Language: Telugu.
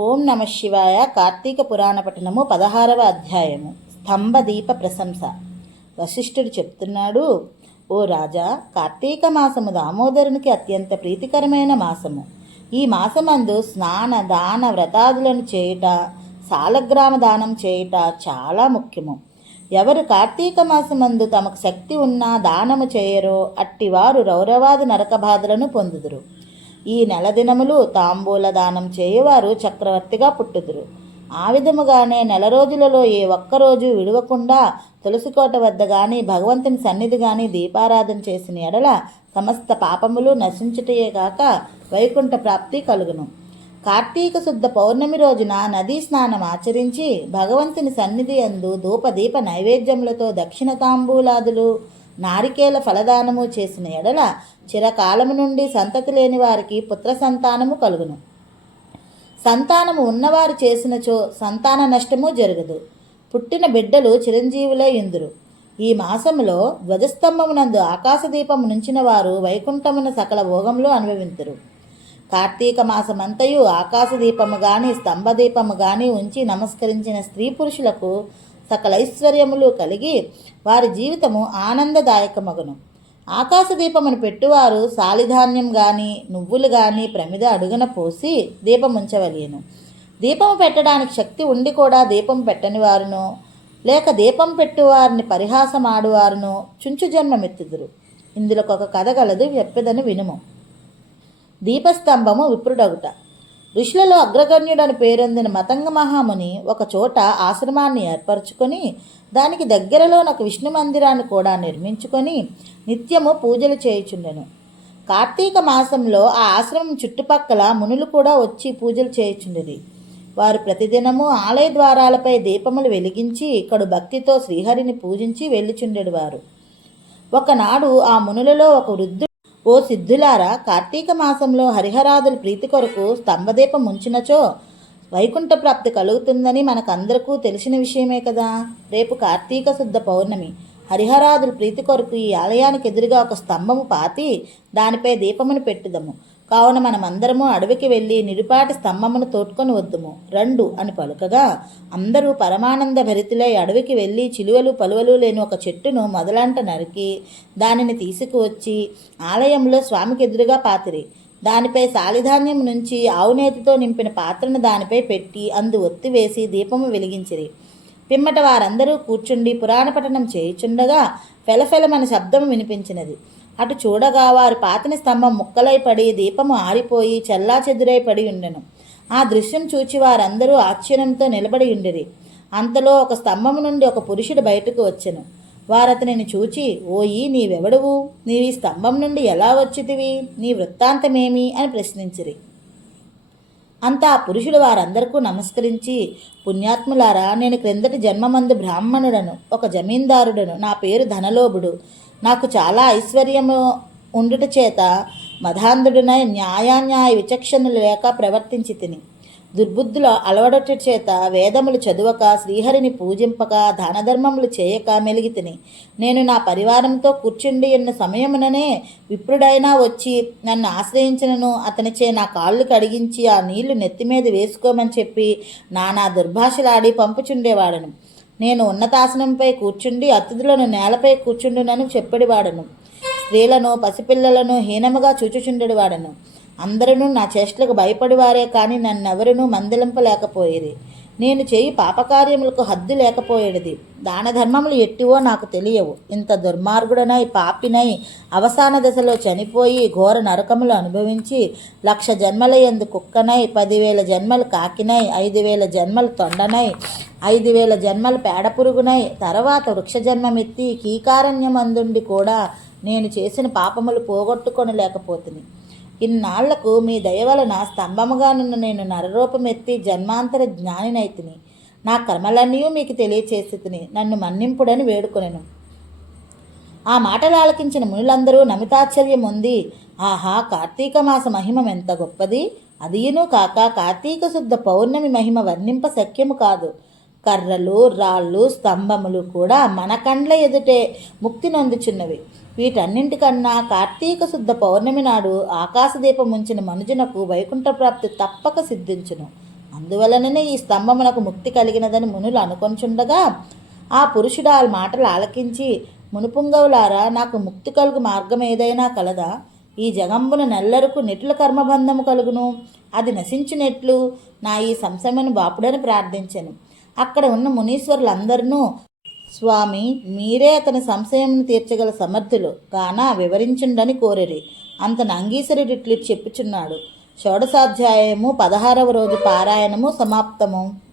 ఓం నమ శివాయ. కార్తీక పురాణ పఠనము పదహారవ అధ్యాయము. స్తంభ దీప ప్రశంస. వశిష్ఠుడు చెప్తున్నాడు ఓ రాజా కార్తీక మాసము దామోదరునికి అత్యంత ప్రీతికరమైన మాసము. ఈ మాసమందు స్నాన దాన వ్రతాదులను చేయుట సాలగ్రామ దానం చేయుట చాలా ముఖ్యము. ఎవరు కార్తీక మాసమందు తమకు శక్తి ఉన్నా దానము చేయరో అట్టివారు రౌరవాది నరకబాధలను పొందుదురు. ఈ నెల దినములు తాంబూల దానం చేయవారు చక్రవర్తిగా పుట్టుదురు. ఆ విధముగానే నెల రోజులలో ఏ ఒక్కరోజు విడవకుండా తులసికోట వద్ద కానీ భగవంతుని సన్నిధి కానీ దీపారాధన చేసిన ఎడల సమస్త పాపములు నశించుటయే కాక వైకుంఠ ప్రాప్తి కలుగును. కార్తీక శుద్ధ పౌర్ణమి రోజున నదీ స్నానం ఆచరించి భగవంతుని సన్నిధి అందు ధూపదీప నైవేద్యములతో దక్షిణ తాంబూలాదులు నారికేల ఫలదానము చేసిన ఎడల చిరకాలము నుండి సంతతి లేని వారికి పుత్ర సంతానము కలుగును. సంతానము ఉన్నవారు చేసినచో సంతాన నష్టము జరగదు. పుట్టిన బిడ్డలు చిరంజీవులే ఇందురు. ఈ మాసములో ధ్వజస్తంభమునందు ఆకాశదీపము నుంచిన వారు వైకుంఠమున సకల భోగములు అనుభవింతురు. కార్తీక మాసమంతయు ఆకాశదీపము గాని స్తంభదీపము గాని ఉంచి నమస్కరించిన స్త్రీ పురుషులకు సకల ఐశ్వర్యములు కలిగి వారి జీవితము ఆనందదాయకమగును. ఆకాశదీపమును పెట్టువారు సాలిధాన్యం గాని నువ్వులు గాని ప్రమిద అడుగున పోసి దీపముంచవలేను దీపము పెట్టడానికి శక్తి ఉండి కూడా దీపం పెట్టని వారును లేక దీపం పెట్టువారిని పరిహాసమాడువారును చుంచు జన్మమెత్తుదురు. ఇందులో ఒక కథ గలదు చెప్పదని వినుము. దీపస్తంభము విప్రుడగుట. ఋషులలో అగ్రగణ్యుడని పేరొందిన మతంగ మహాముని ఒకచోట ఆశ్రమాన్ని ఏర్పరచుకొని దానికి దగ్గరలో నాకు విష్ణు మందిరాన్ని కూడా నిర్మించుకొని నిత్యము పూజలు చేయుచుండెను. కార్తీక మాసంలో ఆ ఆశ్రమం చుట్టుపక్కల మునులు కూడా వచ్చి పూజలు చేయుచుండేది. వారు ప్రతిదినము ఆలయ ద్వారాలపై దీపములు వెలిగించి ఇక్కడు భక్తితో శ్రీహరిని పూజించి వెళ్ళుచుండెడు వారు ఒకనాడు ఆ మునులలో ఒక వృద్ధుడు ఓ సిద్ధులారా కార్తీక మాసంలో హరిహరాదుల ప్రీతి కొరకు స్తంభదీపం ఉంచినచో వైకుంఠ ప్రాప్తి కలుగుతుందని మనకందరికీ తెలిసిన విషయమే కదా. రేపు కార్తీక శుద్ధ పౌర్ణమి. హరిహరాదుల ప్రీతి కొరకు ఈ ఆలయానికి ఎదురుగా ఒక స్తంభము పాతి దానిపై దీపమును పెట్టుదము. కావున మనమందరము అడవికి వెళ్ళి నిరుపాటి స్తంభమును తోడ్కొని వద్దుము. రెండు అని పలుకగా అందరూ పరమానంద భరితులై అడవికి వెళ్ళి చిలువలు పలువలు లేని ఒక చెట్టును మొదలంట నరికి దానిని తీసుకువచ్చి ఆలయంలో స్వామికి ఎదురుగా పాతిరి. దానిపై సాలిధాన్యం నుంచి ఆవునేతితో నింపిన పాత్రను దానిపై పెట్టి అందు ఒత్తి వేసి దీపము వెలిగించిరి. పిమ్మట వారందరూ కూర్చుండి పురాణ పఠనం చేయుచుండగా ఫెలఫెలమని శబ్దం వినిపించినది. అటు చూడగా వారు పాతిన స్తంభం ముక్కలై పడి దీపము ఆరిపోయి చల్లా చెదురై పడి ఉండెను. ఆ దృశ్యం చూచి వారందరూ ఆశ్చర్యంతో నిలబడి ఉండిరి. అంతలో ఒక స్తంభము నుండి ఒక పురుషుడు బయటకు వచ్చెను. వారతనిని చూచి ఓయి నీవెవడువు? నీవి స్తంభం నుండి ఎలా వచ్చితివి? నీ వృత్తాంతమేమి? అని ప్రశ్నించిరి. అంతా పురుషుడు వారందరికీ నమస్కరించి పుణ్యాత్ములారా నేను క్రిందటి జన్మమందు బ్రాహ్మణుడను ఒక జమీందారుడను నా పేరు ధనలోభుడు. నాకు చాలా ఐశ్వర్యము ఉండుట చేత మధాంధుడునై న్యాయాన్యాయ విచక్షణలు లేక ప్రవర్తించి తిని. దుర్బుద్ధుల అలవడట చేత వేదములు చదువక శ్రీహరిని పూజింపక దానధర్మములు చేయక మెలిగితిని నేను నా పరివారంతో కూర్చుండి ఉన్న సమయముననే విప్రుడైనా వచ్చి నన్ను ఆశ్రయించినను అతనిచే నా కాళ్ళు కడిగించి ఆ నీళ్ళు నెత్తి మీద వేసుకోమని చెప్పి నానా దుర్భాషలాడి పంపుచుండేవాడను. నేను ఉన్నతాసనంపై కూర్చుండి అతిథులను నేలపై కూర్చుండునని చెప్పడివాడను స్త్రీలను పసిపిల్లలను హీనముగా చూచుచుండెడివాడను అందరూ నా చేష్టలకు భయపడివారే కానీ నన్నెవరూ మందలింపలేకపోయేది. నేను చేయి పాపకార్యములకు హద్దు లేకపోయేది దాన ధర్మములు ఎట్టివో నాకు తెలియవు. ఇంత దుర్మార్గుడనై పాపినై అవసాన దశలో చనిపోయి ఘోర నరకములు అనుభవించి లక్ష జన్మల ఎందు కుక్కనై పదివేల జన్మలు కాకినై ఐదు వేల జన్మలు తొండనై ఐదు వేల జన్మలు పేడపురుగునై తర్వాత వృక్ష జన్మమెత్తి కీకారణ్యమందుండి కూడా నేను చేసిన పాపములు పోగొట్టుకొనలేకపోతుంది ఇన్నాళ్ళకు మీ దయ వలన స్తంభముగా నున్న నేను నరరూపమెత్తి జన్మాంతర జ్ఞానినైతిని. నా కర్మలన్నీ మీకు తెలియచేసి నన్ను మన్నింపుడని వేడుకొనెను. ఆ మాటలు ఆలకించిన మునులందరూ నమితాశ్చర్యం ఉంది ఆహా కార్తీక మాస మహిమ ఎంత గొప్పది! అదియును కాక కార్తీక శుద్ధ పౌర్ణమి మహిమ వర్ణింప శక్యము కాదు. కర్రలు రాళ్ళు స్తంభములు కూడా మన కండ్ల ఎదుటే ముక్తి నొందుచున్నవి. వీటన్నింటికన్నా కార్తీక శుద్ధ పౌర్ణమి నాడు ఆకాశదీపం ఉంచిన మనుజునకు వైకుంఠ ప్రాప్తి తప్పక సిద్ధించును. అందువలననే ఈ స్తంభమునకు ముక్తి కలిగినదని మునులు అనుకొంచుండగా ఆ పురుషుడు ఆ మాటలు ఆలకించి మునుపుంగవులారా నాకు ముక్తి కలుగు మార్గం ఏదైనా కలదా? ఈ జగంబున నెల్లరకు నెట్ల కర్మబంధము కలుగును. అది నశించినట్లు నా ఈ సంశయమను బాపుడని ప్రార్థించెను. అక్కడ ఉన్న మునీశ్వరులందరినూ స్వామి మీరే అతని సంశయంను తీర్చగల సమర్థులు. కాన వివరించుండని కోరిరి. అంత నంగీశ్వరుడు ఇట్లు చెప్పుచున్నాడు. షోడసాధ్యాయము పదహారవ రోజు పారాయణము సమాప్తము.